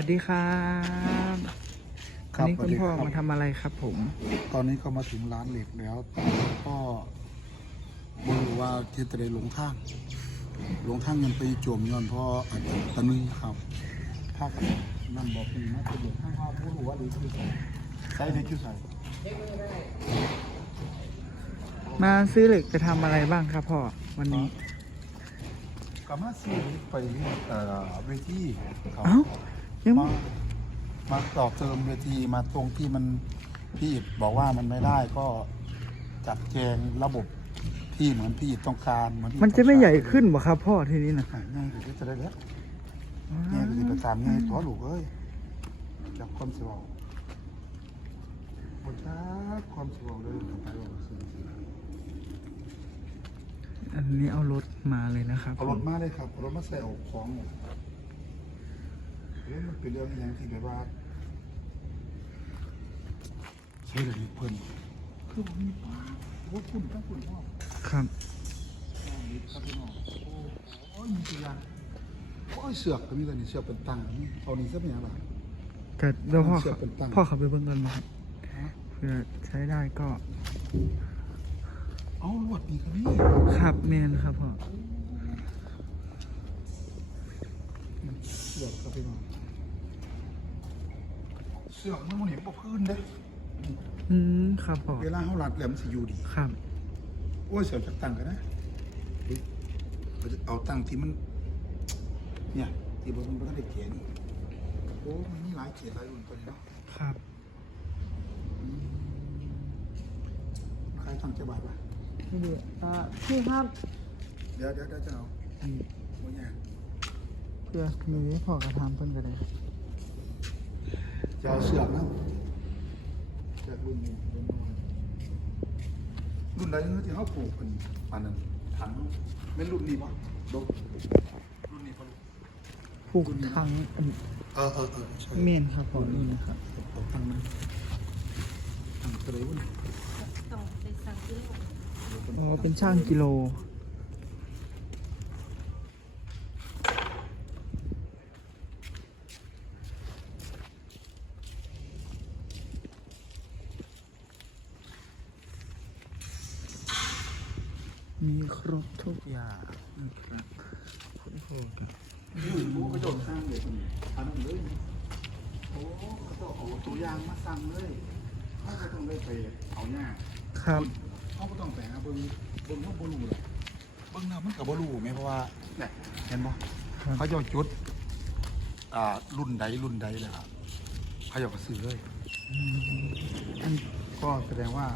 วัสดีครับครับอันนี้คุณพ่อสวัสดีครับ มาทำอะไรครับผม ตอนนี้ก็มาถึงร้านเหล็กแล้วแต่ก็บรู้ว่าเทตะเลหลงทางหลงทางยังไปโจมย้อนเพราะอันตะนึงครับภาคนั่นบอกมีมาเป็นหลงทางว่าผู้รู้ว่าหรือคือใส่ได้คือใส่มาซื้อเหล็กไปทำอะไรบ้างครับพ่อวันนี้ก็มาซื้อไปเอ่อเวทีครับเอ้า ยังมามาต่อเติมเวทีมาตรงที่มันพี่อิฐบอกว่ามันไม่ได้ก็จัดแจงระบบที่เหมือนพี่อิฐต้องการเหมือนที่มันจะไม่ต้องการใหญ่ขึ้นบ่ครับพ่อทีนี้นะอะง่ายคือจะได้แล้วง่ายคือประการง่ายตัวลูกเอ้ยจับความสว่างบนช้าความสว่างเลยไปว่าสิอันนี้เอารถมาเลยนะครับเอารถมาเลยครับเอารถมาใส่ออกของหมด เรื่องมันเป็นเรื่องอย่างที่แบบว่าใช่เลยเพิ่นคือผมมีป้าโอ้คุณทั้งคุณพ่อครับครับพี่น้องโอ้ยมีตัวอย่างโอ้ยเสือกก็มีแต่นี่เสือกเป็นตังค์นี่เอานี่ซะเป็นอะไรแต่เดี๋ยวพ่อเชือกเป็นตั้งพ่อขับไปเบิ่งกันมาครับเพื่อใช้ได้ก็เอาลวดนี่ก็นี่ครับเมนครับพ่อเสือกครับพี่น้อง เสือกมันมันเห็นบ่พื้นเด้อืมครับพ่อเวลาเขาหลัดแหลมนสิอยู่ดี ครับโอ้ยเสือกจากตังค์กันนะเฮ้ยเราจะเอาตังค์ที่มัน เนี่ยที่บนมันได้เขียนนี่โอ้มันมีหลายเขียนหลายรุ่นตัวนี้เนาะครับใครตั้งใจบาทปะนี่ดูอ่าพี่ครับเดี๋ยวเดี๋ยวเดี๋ยวจะเอาอันนี้โอ้ยเนี่ยเพื่อมีให้พ่อกระทำเพิ่นก็ได้ จะเอาเสือกนะเสือกรุ่นนี้รุ่นนี้รุ่นใดรุ่นที่เขาปลูกเป็นปานนั้นถังไม่นรุ่นนี้ปะดกรุ่นนี้ปะลูกผูกทางอันเออเออเออใช่เมนครับพ่อนี่นะครับเอาตังค์มาตังค์กระไรวะเนี่ยต้องไปสั่งซื้ออ๋อเป็นช่างกิโล มีครบ ทุกอย่างนะครับคุณพ่อครับโอ้กระโดดสร้างเลยคนนี้อันนั้นเลยโอ้เขาต้องเอาตัวอย่างมาสั่งเลยเขาก็ต้องได้ไปเอาหน้าครับเขาก็ต้องไปหาเบิ้งเบิ้งเขาบรูหรอกเบิ้งแล้วมันกับบรูไหมเพราะว่าเนี่ยเห็นปะครับเขาจะเอาจุดอ่ารุ่นใดรุ่นใดเลยครับเขาจะเอาซื้อเลยอืมอันก็แสดงว่า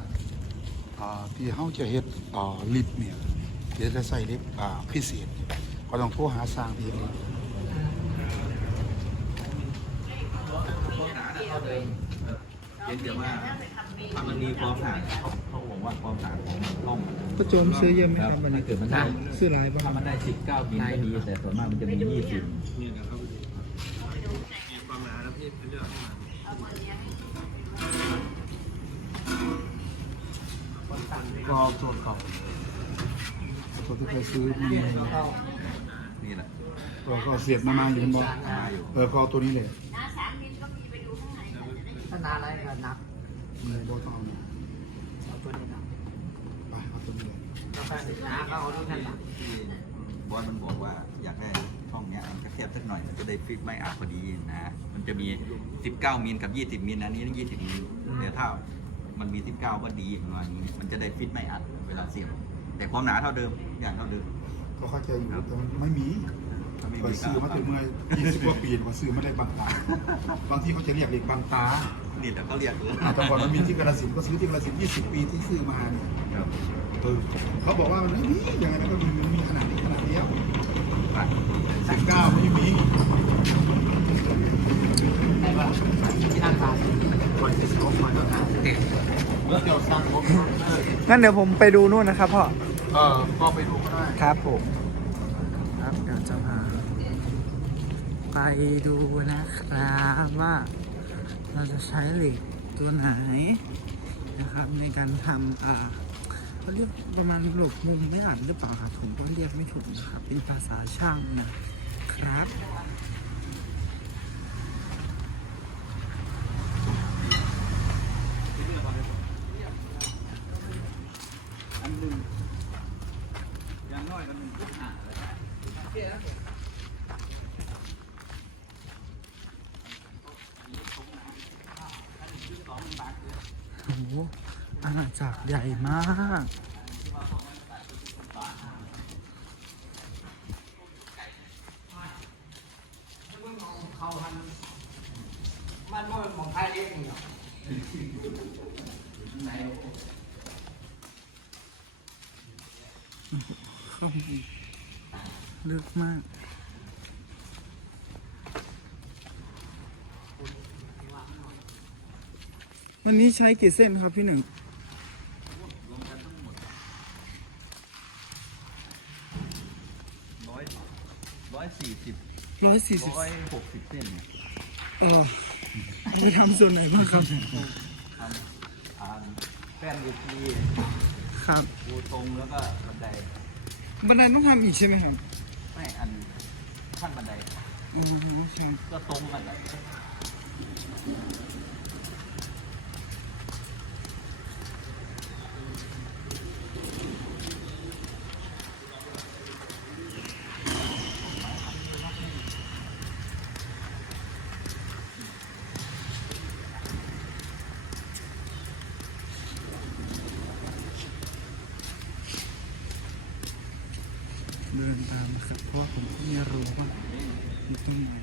อ่าที่เขาจะเฮ็ดอ่าลิฟต์เนี่ย เดี๋ยวจะใส่ลิฟต์อ่าพิเศษก็ต้องโทรหาสร้างที่นี่เพียงแต่ว่าถ้ามันมีความห่างเขาเขาบอกว่าความห่างของร่องประโจมซื้อเยอะไหมครับวันถ้านี้เกิดมันได้ซื้อหลายบ้างถ้ามันได้19มิลก็ดีแต่ส่วนมากมันจะมี20ก็เอาส่วนเขาส่วนที่ เคยซื้อมีนี่แหละก็ก็เสียบมามาอยู่เห็นบ่เออก็เอาตัวนี้เลยขนาดอะไรขนาดเลยบ่ต้องเอาเนี่ยเอาตัวนี้นะไปเอาตัวนี้เลยกาแฟสีน้าก็เอาที่นั่นนะที่บอสมันบอกว่าอยากได้ช่องเนี้ยมันกระแคบสักหน่อยมันจะได้ฟิตไม่อัดพอดีนะ มันจะมี 19มิลกับ20มิลอันนี้20มิลแต่ถ้ามันมี 19 ก็ดีประมาณนี้มันจะได้ฟิตไม่อัดเวลาเสียบ แต่ความหนาเท่าเดิมอย่างเท่าเดิมก็เข้าใจอยู่แต่มันไม่มีถ้าไม่ไปมีซื้อมาแต่เมื่อ20กว่าปีมาซื้อมาได้บางตา บางที่เขาจะเรียกเหล็กบางตานี่แต่เขาเรียกเลยอ่าแต่ก่อนมันมีที่กระสินธุ์ก็ซื้อที่กระสินธุ์20 ปีที่ซื้อมาเนี่ยครับเออเขาบอกว่ามันไม่มียังไงมันก็มีมันมีขนาดนี้ขนาดเดียว19ไม่มีได้ป่ะที่นั่นทานก่อนจะซื้อมาก็หาเด็กเมื่อเจ้าสร้างรถงั้นเดี๋ยวผมไปดูนู่นนะครับพ่อ เออก็ไปดูก็ได้ครับผม ครับเดี๋ยวจะพาไปดูนะครับว่าเราจะใช้เหล็กตัวไหนนะครับ ในการทำอ่าเขาเรียกประมาณหลบมุมไม่อ่านหรือเปล่าครับผมก็เรียกไม่ถูกนะครับ เป็นภาษาช่างนะครับ โอ้โหอาณาจักรใหญ่มากมันมันของไทยเองเหรอไหนโอ้ ลึกมากวันนี้ใช้กี่เส้นครับพี่หนึ่งร้อยร้อยสี่สิบร้อยสี่สิบร้อยหกสิบเส้นเนี่ยเออไปทำส่วนไหนบ้างครับทำอ่านแป้นเวทีครับปูตรงแล้วก็บันไดบันไดต้องทำอีกใช่ไหมครับไม่อัน ขั้นบันไดอ๋อครับก็ตรงกันแหละ เดินตามครับเพราะว่าผมก็ ไม่รู้ว่าอยู่ตรงไหน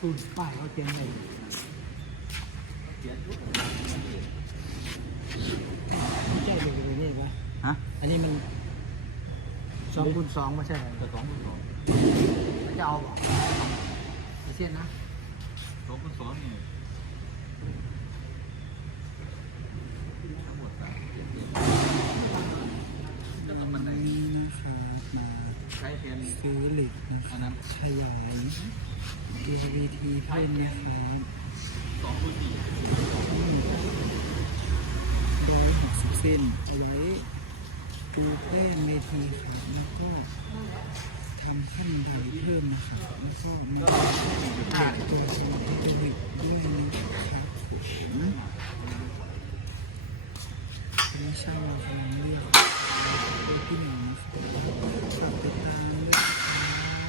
ตุนป้ายเขาเจนเลยเขียนยุบใช่อยู่ตรงนี้ปะฮะ อันนี้มันสองคูณสองไม่ใช่เหรอจะสองคูณสองมันจะเอาเหรอเส้นนะสองคูณสองนี่ทั้งหมดสามเจ็ดเจ็ดแล้วก็บันได นี่นะครับมา ใช้แทนซื้อเหล็กนะคอัรันบนั้นขยาย DVT เพิ่มนะครับสองคูณสี่ร้อยหกสิบเส้นเอาไว้ปูแป้งเวทีครับแล้วก็ทำขั้นใดเพิ่มนะครับแล้วก็มีเหล็กตัวสมัยเป็นเหล็กด้วยนะครับผม ไม่ใช่เรากำลังเลือกตัวที่หนึ่งนะครับฝากติดตามด้วยนะครั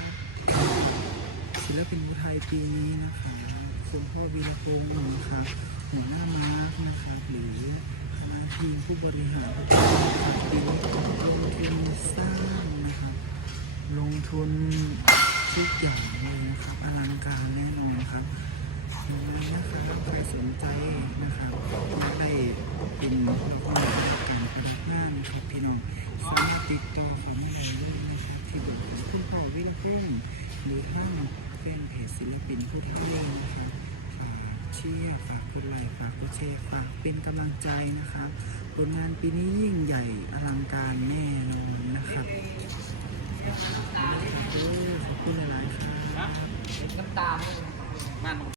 บศิลปินอุทัยปีนี้นะคะคุณพ่อวีรพงศ์นะครับหัวหน้ามาร์คนะครับหรือคณะทีมผู้บริหารนะครับปีนี้ลงทุนสร้างนะครับลงทุนทุกอย่างเลยนะครับอลังการแน่นอนครับดังนั้นนะครับใครสนใจนะครับได้เป็นแล้วก็การประดับห นะครับพี่น้องสามารถติดต่อเขามาได้นะครับที่เบอร์คุณพ่อวิรพงศ์หรือทางแฟนเพจศิลปินผู้ไทยนะครับฝากเชียร์ฝากกดไลค์ฝากกดแชร์ฝากเป็นกำลังใจนะครับผลงานปีนี้ยิ่งใหญ่อลังการแน่นอนนะครับขอบคุณหลายๆครับบ้าน